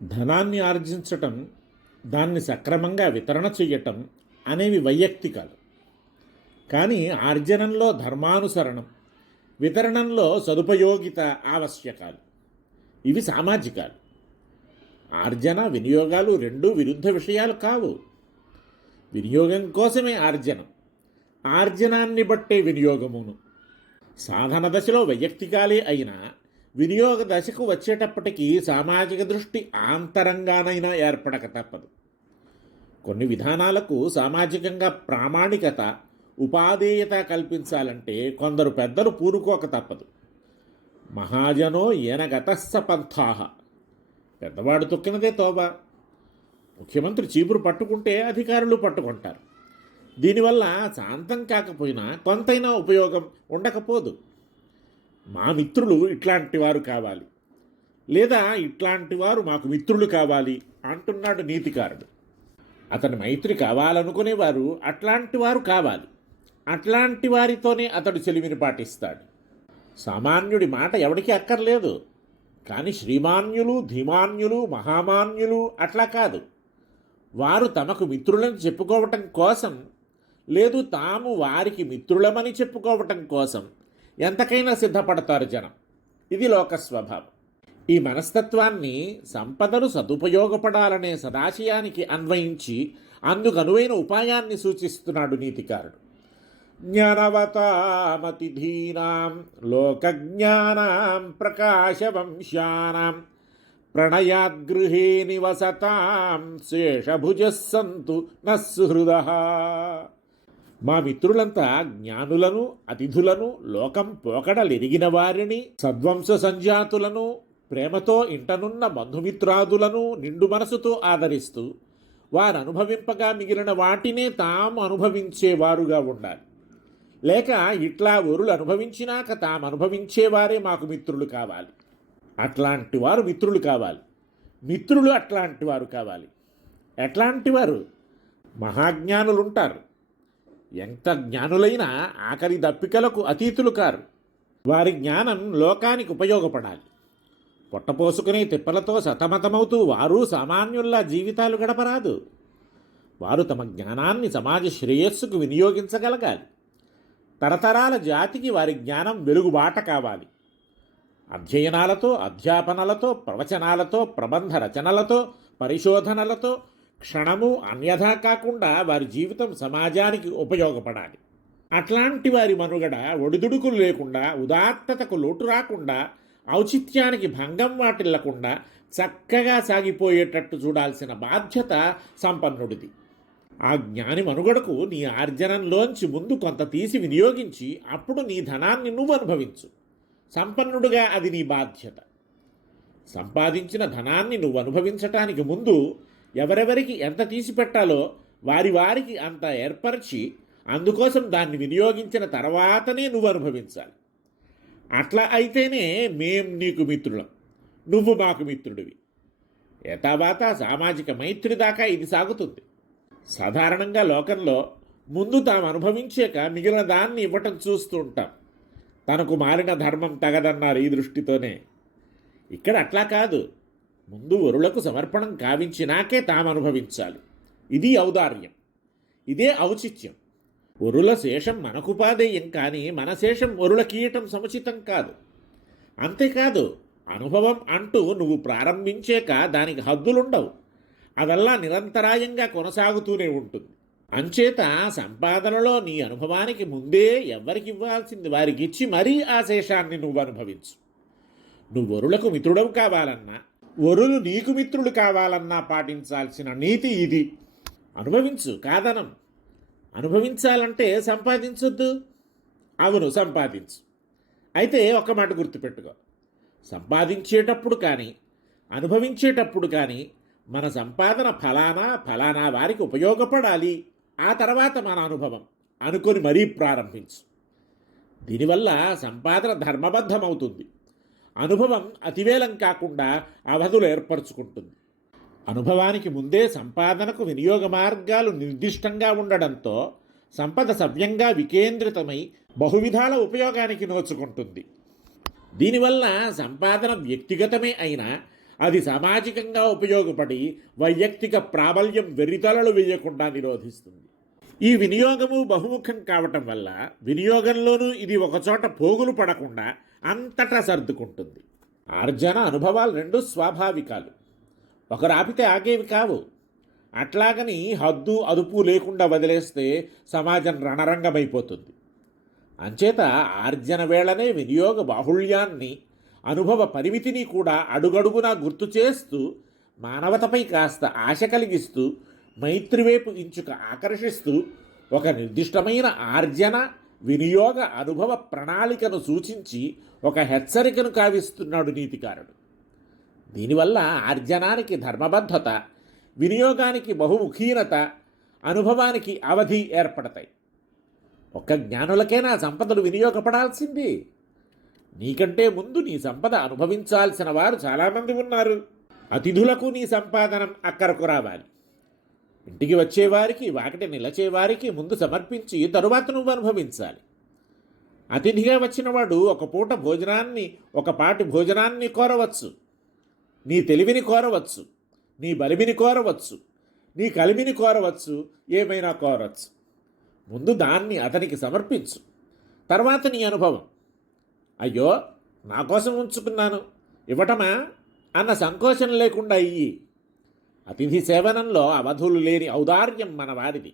ధనాన్ని ఆర్జించటం, దాన్ని సక్రమంగా వితరణ చెయ్యటం అనేవి వైయక్తికాలు. కానీ ఆర్జనంలో ధర్మానుసరణం, వితరణంలో సదుపయోగిత ఆవశ్యకాలు. ఇవి సామాజికాలు. ఆర్జన వినియోగాలు రెండూ విరుద్ధ విషయాలు కావు. వినియోగం కోసమే ఆర్జనం, ఆర్జనాన్ని బట్టే వినియోగమును. సాధన దశలో వైయక్తికాలే అయినా వినియోగ దశకు వచ్చేటప్పటికీ సామాజిక దృష్టి ఆంతరంగానైనా ఏర్పడక తప్పదు. కొన్ని విధానాలకు సామాజికంగా ప్రామాణికత, ఉపాధేయత కల్పించాలంటే కొందరు పెద్దలు పూనుకోక తప్పదు. మహాజనో ఏనగతస్స పంథాహ. పెద్దవాడు తొక్కినదే తోబ. ముఖ్యమంత్రి చీపురు పట్టుకుంటే అధికారులు పట్టుకుంటారు. దీనివల్ల శాంతం కాకపోయినా కొంతైనా ఉపయోగం ఉండకపోదు. మా మిత్రులు ఇట్లాంటి వారు కావాలి, లేదా ఇట్లాంటి వారు మాకు మిత్రులు కావాలి అంటున్నాడు నీతికారుడు. అతని మైత్రి కావాలనుకునేవారు అట్లాంటి వారు కావాలి. అట్లాంటి వారితోనే అతడు చెలిమిని పాటిస్తాడు. సామాన్యుడి మాట ఎవడికి అక్కర్లేదు. కానీ శ్రీమాన్యులు, ధీమాన్యులు, మహామాన్యులు అట్లా కాదు. వారు తమకు మిత్రులను చెప్పుకోవటం కోసం, లేదు తాము వారికి మిత్రులమని చెప్పుకోవటం కోసం ఎంతకైనా సిద్ధపడతారు జనం. ఇది లోక స్వభావం. ఈ మనస్తత్వాన్ని సంపదను సదుపయోగపడాలనే సదాశయానికి అన్వయించి అందుకనువైన ఉపాయాన్ని సూచిస్తున్నాడు నీతికారుడు. జ్ఞానవతామతిధీనాం లోకజ్ఞానాం ప్రకాశవంశానాం ప్రణయాద్గృహే నివసతాం శేషభుజస్సంతు నస్సుహృదః. మా మిత్రులంతా జ్ఞానులను, అతిథులను, లోకం పోకడలెరిగిన వారిని, సద్వంశ సంజాతులను, ప్రేమతో ఇంటనున్న బంధుమిత్రాదులను నిండు మనసుతో ఆదరిస్తూ వారు అనుభవింపగా మిగిలిన వాటినే తాము అనుభవించేవారుగా ఉండాలి. లేక ఇట్లా ఒరులు అనుభవించినాక తాము అనుభవించేవారే మాకు మిత్రులు కావాలి. అట్లాంటి వారు మిత్రులు కావాలి. మిత్రులు అట్లాంటి వారు కావాలి. ఎట్లాంటి వారు? మహాజ్ఞానులుంటారు. ఎంత జ్ఞానులైనా ఆఖరి దప్పికలకు అతీతులు కారు. వారి జ్ఞానం లోకానికి ఉపయోగపడాలి. పొట్టపోసుకునే తిప్పలతో సతమతమవుతూ వారు సామాన్యుల్లా జీవితాలు గడపరాదు. వారు తమ జ్ఞానాన్ని సమాజ శ్రేయస్సుకు వినియోగించగలగాలి. తరతరాల జాతికి వారి జ్ఞానం వెలుగుబాట కావాలి. అధ్యయనాలతో, అధ్యాపనలతో, ప్రవచనాలతో, ప్రబంధ రచనలతో, పరిశోధనలతో క్షణము అన్యథా కాకుండా వారి జీవితం సమాజానికి ఉపయోగపడాలి. అట్లాంటి వారి మనుగడ ఒడిదుడుకులు లేకుండా, ఉదాత్తతకు లోటు రాకుండా, ఔచిత్యానికి భంగం వాటిల్లకుండా చక్కగా సాగిపోయేటట్టు చూడాల్సిన బాధ్యత సంపన్నుడిది. ఆ జ్ఞాని మనుగడకు నీ ఆర్జనంలోంచి ముందు కొంత తీసి వినియోగించి అప్పుడు నీ ధనాన్ని నువ్వు అనుభవించు. సంపన్నుడుగా అది నీ బాధ్యత. సంపాదించిన ధనాన్ని నువ్వు అనుభవించటానికి ముందు ఎవరెవరికి ఎంత తీసి పెట్టాలో వారి వారికి అంత ఏర్పరిచి అందుకోసం దాన్ని వినియోగించిన తర్వాతనే నువ్వు అనుభవించాలి. అట్లా అయితేనే మేం నీకు మిత్రులం, నువ్వు మాకు మిత్రుడివి. యథావాత సామాజిక మైత్రి దాకా ఇది సాగుతుంది. సాధారణంగా లోకంలో ముందు తాము అనుభవించాక మిగిలిన దాన్ని ఇవ్వటం చూస్తూ ఉంటాం. తనకు మారిన ధర్మం తగదన్నారు ఈ దృష్టితోనే. ఇక్కడ అట్లా కాదు. ముందు వరులకు సమర్పణం కావించినాకే తాము అనుభవించాలి. ఇది ఔదార్యం, ఇదే ఔచిత్యం. వరుల శేషం మనకుపాదేయం, కానీ మన శేషం వరులకీయటం సముచితం కాదు. అంతేకాదు, అనుభవం అంటూ నువ్వు ప్రారంభించాక దానికి హద్దులుండవు. అదల్లా నిరంతరాయంగా కొనసాగుతూనే ఉంటుంది. అంచేత సంపాదనలో నీ అనుభవానికి ముందే ఎవరికి ఇవ్వాల్సింది వారికి ఇచ్చి మరీ ఆ శేషాన్ని నువ్వు అనుభవించు. నువ్వు వరులకు మిత్రుడవు కావాలన్నా, వరులు నీకు మిత్రులు కావాలన్నా పాటించాల్సిన నీతి ఇది. అనుభవించు, కాదనం. అనుభవించాలంటే సంపాదించొద్దు. అవును, సంపాదించు. అయితే ఒక మాట గుర్తుపెట్టుకో. సంపాదించేటప్పుడు కానీ అనుభవించేటప్పుడు కానీ మన సంపాదన ఫలానా వారికి ఉపయోగపడాలి, ఆ తర్వాత మన అనుభవం అనుకొని మరీ ప్రారంభించు. దీనివల్ల సంపాదన ధర్మబద్ధమవుతుంది. అనుభవం అతివేలం కాకుండా అవధులు ఏర్పరచుకుంటుంది. అనుభవానికి ముందే సంపాదనకు వినియోగ మార్గాలు నిర్దిష్టంగా ఉండడంతో సంపద సవ్యంగా వికేంద్రితమై బహువిధాల ఉపయోగానికి నోచుకుంటుంది. దీనివల్ల సంపాదన వ్యక్తిగతమే అయినా అది సామాజికంగా ఉపయోగపడి వైయక్తిక ప్రాబల్యం వెర్రితలలు వేయకుండా నిరోధిస్తుంది. ఈ వినియోగము బహుముఖం కావటం వల్ల వినియోగంలోనూ ఇది ఒకచోట పోగులు పడకుండా అంతటా సర్దుకుంటుంది. ఆర్జన అనుభవాలు రెండు స్వాభావికాలు, ఒకరు ఆపితే ఆగేవి కావు. అట్లాగని హద్దు అదుపు లేకుండా వదిలేస్తే సమాజం రణరంగమైపోతుంది. అంచేత ఆర్జన వేళనే వినియోగ బాహుళ్యాన్ని, అనుభవ పరిమితిని కూడా అడుగడుగునా గుర్తు చేస్తూ మానవతపై కాస్త ఆశ కలిగిస్తూ మైత్రివైపు ఇంచుక ఆకర్షిస్తూ ఒక నిర్దిష్టమైన ఆర్జన వినియోగ అనుభవ ప్రణాళికను సూచించి ఒక హెచ్చరికను కావిస్తున్నాడు నీతికారుడు. దీనివల్ల ఆర్జనానికి ధర్మబద్ధత, వినియోగానికి బహుముఖీనత, అనుభవానికి అవధి ఏర్పడతాయి. ఒక్క జ్ఞానులకైనా సంపదలు వినియోగపడాల్సింది. నీకంటే ముందు నీ సంపద అనుభవించాల్సిన వారు చాలామంది ఉన్నారు. అతిథులకు నీ సంపాదనం అక్కరకు రావాలి. ఇంటికి వచ్చేవారికి, వాకిట నిలచేవారికి ముందు సమర్పించి తరువాత నువ్వు అనుభవించాలి. అతిథిగా వచ్చినవాడు ఒక పూట భోజనాన్ని, ఒక పాటి భోజనాన్ని కోరవచ్చు, నీ తెలివిని కోరవచ్చు, నీ బలిమిని కోరవచ్చు, నీ కలిమిని కోరవచ్చు, ఏమైనా కోరవచ్చు. ముందు దాన్ని అతనికి సమర్పించు, తర్వాత నీ అనుభవం. అయ్యో నా కోసం ఉంచుకున్నాను, ఇవ్వటమా అన్న సంకోచం లేకుండా ఇయ్యి. అతిథి సేవనంలో అవధులు లేని ఔదార్యం మన వారిది.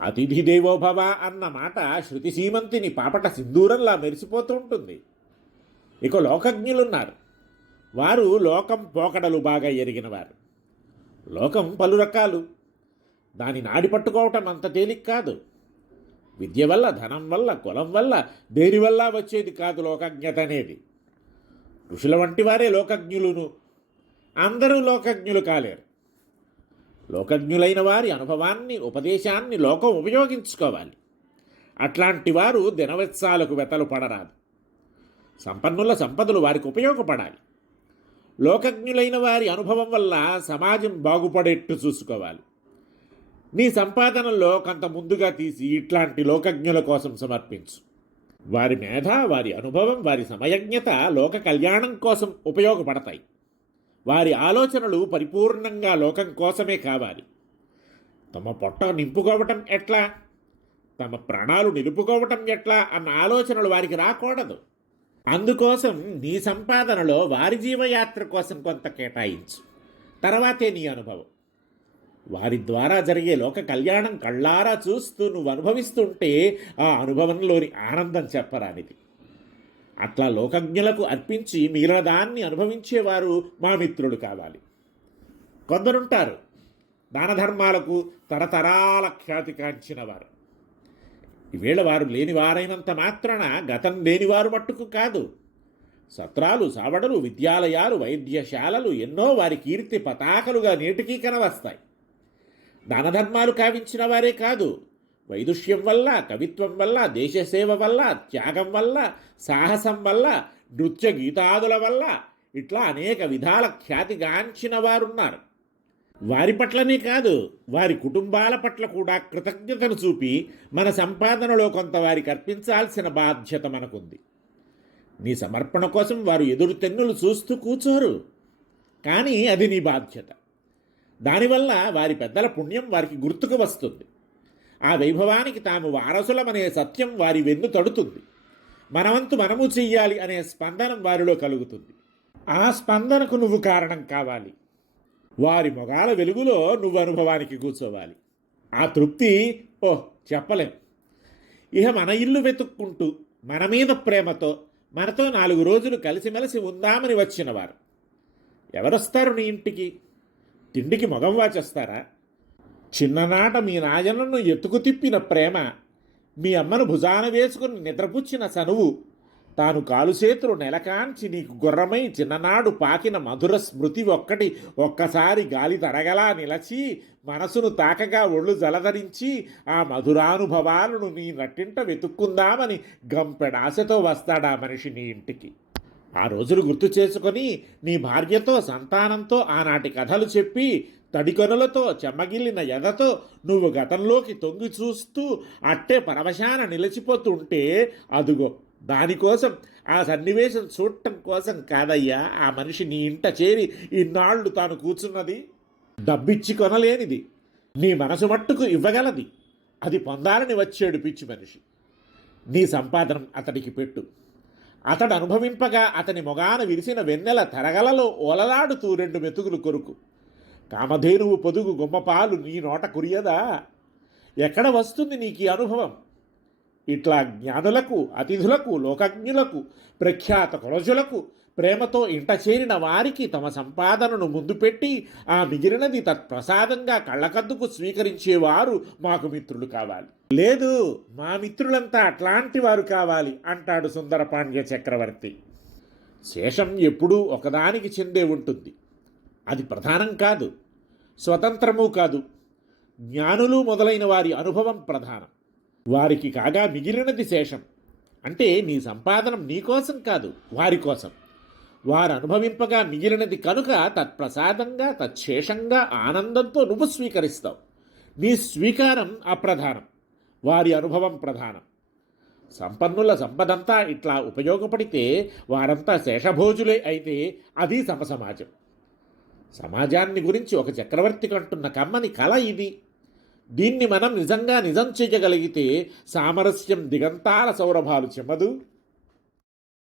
అతిథి దేవోభవ అన్న మాట శృతి సీమంతిని పాపట సింధూరంలా మెరిసిపోతూ ఉంటుంది. ఇక లోకజ్ఞులున్నారు. వారు లోకం పోకడలు బాగా ఎరిగినవారు. లోకం పలు రకాలు, దాని నాడి పట్టుకోవటం అంత తేలిక కాదు. విద్య వల్ల, ధనం వల్ల, కులం వల్ల, దేని వల్ల వచ్చేది కాదు లోకజ్ఞత అనేది. ఋషుల వంటి వారే లోకజ్ఞులును. అందరూ లోకజ్ఞులు కాలేరు. లోకజ్ఞులైన వారి అనుభవాన్ని, ఉపదేశాన్ని లోకం ఉపయోగించుకోవాలి. అట్లాంటి వారు దినవత్సాలకు వెతలు పడరాదు. సంపన్నుల సంపదలు వారికి ఉపయోగపడాలి. లోకజ్ఞులైన వారి అనుభవం వల్ల సమాజం బాగుపడేట్టు చూసుకోవాలి. నీ సంపాదనలో కొంత ముందుగా తీసి ఇట్లాంటి లోకజ్ఞుల కోసం సమర్పించు. వారి మేధ, వారి అనుభవం, వారి సమయజ్ఞత లోక కళ్యాణం కోసం ఉపయోగపడతాయి. వారి ఆలోచనలు పరిపూర్ణంగా లోకం కోసమే కావాలి. తమ పొట్ట నింపుకోవటం ఎట్లా, తమ ప్రాణాలు నిలుపుకోవటం ఎట్లా అన్న ఆలోచనలు వారికి రాకూడదు. అందుకోసం నీ సంపాదనలో వారి జీవయాత్ర కోసం కొంత కేటాయించు. తర్వాతే నీ అనుభవం. వారి ద్వారా జరిగే లోక కళ్యాణం కళ్ళారా చూస్తూ నువ్వు అనుభవిస్తుంటే ఆ అనుభవంలోని ఆనందం చెప్పరానిది. అట్లా లోకజ్ఞులకు అర్పించి మిగిలిన దాన్ని అనుభవించేవారు మా మిత్రులు కావాలి. కొందరుంటారు దాన ధర్మాలకు తరతరాల ఖ్యాతి కాంచినవారు. ఈవేళ వారు లేనివారైనంత మాత్రాన గతం లేనివారు మట్టుకు కాదు. సత్రాలు, సావడలు, విద్యాలయాలు, వైద్యశాలలు ఎన్నో వారి కీర్తి పతాకలుగా నేటికీ కనవస్తాయి. దానధర్మాలు కావించిన వారే కాదు, వైదుష్యం వల్ల, కవిత్వం వల్ల, దేశసేవ వల్ల, త్యాగం వల్ల, సాహసం వల్ల, నృత్య గీతాదుల వల్ల ఇట్లా అనేక విధాల ఖ్యాతిగాంచిన వారున్నారు. వారి పట్లనే కాదు, వారి కుటుంబాల పట్ల కూడా కృతజ్ఞతను చూపి మన సంపాదనలో కొంత వారికి అర్పించాల్సిన బాధ్యత మనకుంది. నీ సమర్పణ కోసం వారు ఎదురు తెన్నులు చూస్తూ కూర్చోరు, కానీ అది నీ బాధ్యత. దానివల్ల వారి పెద్దల పుణ్యం వారికి గుర్తుకు వస్తుంది. ఆ వైభవానికి తాము వారసులమనే సత్యం వారి వెన్ను తడుతుంది. మనవంతు మనము చెయ్యాలి అనే స్పందనం వారిలో కలుగుతుంది. ఆ స్పందనకు నువ్వు కారణం కావాలి. వారి మొగాల వెలుగులో నువ్వు అనుభవానికి కూర్చోవాలి. ఆ తృప్తి చెప్పలేం. ఇహ మన ఇల్లు వెతుక్కుంటూ, మన మీద ప్రేమతో, మనతో 4 రోజులు కలిసిమెలిసి ఉందామని వచ్చినవారు ఎవరొస్తారు నీ ఇంటికి? తిండికి మొగం వాచేస్తారా? చిన్ననాట మీ నాయనను ఎత్తుకు తిప్పిన ప్రేమ, మీ అమ్మను భుజాన వేసుకుని నిద్రపుచ్చిన సనువు, తాను కాలుచేతులు నెలకాంచి నీకు గుర్రమై చిన్ననాడు పాకిన మధుర స్మృతి ఒక్కసారి గాలి తరగలా నిలచి మనసును తాకగా ఒళ్ళు జలధరించి ఆ మధురానుభవాలను నీ నట్టింట వెతుక్కుందామని గంపెడాశతో వస్తాడా మనిషి నీ ఇంటికి. ఆ రోజులు గుర్తు చేసుకొని నీ భార్యతో, సంతానంతో ఆనాటి కథలు చెప్పి తడికొనలతో చెమ్మగిల్లిన ఎదతో నువ్వు గతంలోకి తొంగి చూస్తూ అట్టే పరవశాన నిలిచిపోతుంటే అదుగో దానికోసం ఆ సన్నివేశం చూడటం కోసం కాదయ్యా ఆ మనిషి నీ ఇంట చేరి ఇన్నాళ్ళు తాను కూర్చున్నది. డబ్బిచ్చి కొనలేనిది, నీ మనసు మట్టుకు ఇవ్వగలది. అది పొందాలని వచ్చాడు పిచ్చి మనిషి. నీ సంపాదనం అతడికి పెట్టు. అతడు అనుభవింపగా అతని మొగాన విరిసిన వెన్నెల తరగలలో ఓలలాడుతూ 2 మెతుకులు కొరుకు. కామధేనువు పొదుగు గుమ్మపాలు నీ నోట కురియదా? ఎక్కడ వస్తుంది నీకు ఈ అనుభవం? ఇట్లా జ్ఞానులకు, అతిథులకు, లోకజ్ఞులకు, ప్రఖ్యాత కులజులకు, ప్రేమతో ఇంట చేరిన వారికి తమ సంపాదనను ముందు పెట్టి ఆ మిగిలినది తత్ప్రసాదంగా కళ్ళకద్దుకు స్వీకరించేవారు మాకు మిత్రులు కావాలి. లేదు, మా మిత్రులంతా అట్లాంటి వారు కావాలి అంటాడు సుందరపాండ్య చక్రవర్తి. శేషం ఎప్పుడూ ఒకదానికి చెందే ఉంటుంది. అది ప్రధానం కాదు, స్వతంత్రము కాదు. జ్ఞానులు మొదలైన వారి అనుభవం ప్రధానం. వారికి కాగా మిగిలినది శేషం. అంటే నీ సంపాదనం నీకోసం కాదు, వారి కోసం. వారు అనుభవింపగా మిగిలినది కనుక తత్ప్రసాదంగా, తచ్చేషంగా, ఆనందంతో నువ్వు స్వీకరిస్తావు. నీ స్వీకారం అప్రధానం, వారి అనుభవం ప్రధానం. సంపన్నుల సంపదంతా ఇట్లా ఉపయోగపడితే వారంతా శేషభోజులే అయితే అది సమసమాజం. సమాజాన్ని గురించి ఒక చక్రవర్తి కంటున్న కమ్మని కళ ఇది. దీన్ని మనం నిజంగా నిజం చేయగలిగితే సామరస్యం దిగంతాల సౌరభాలు చెమ్మదు.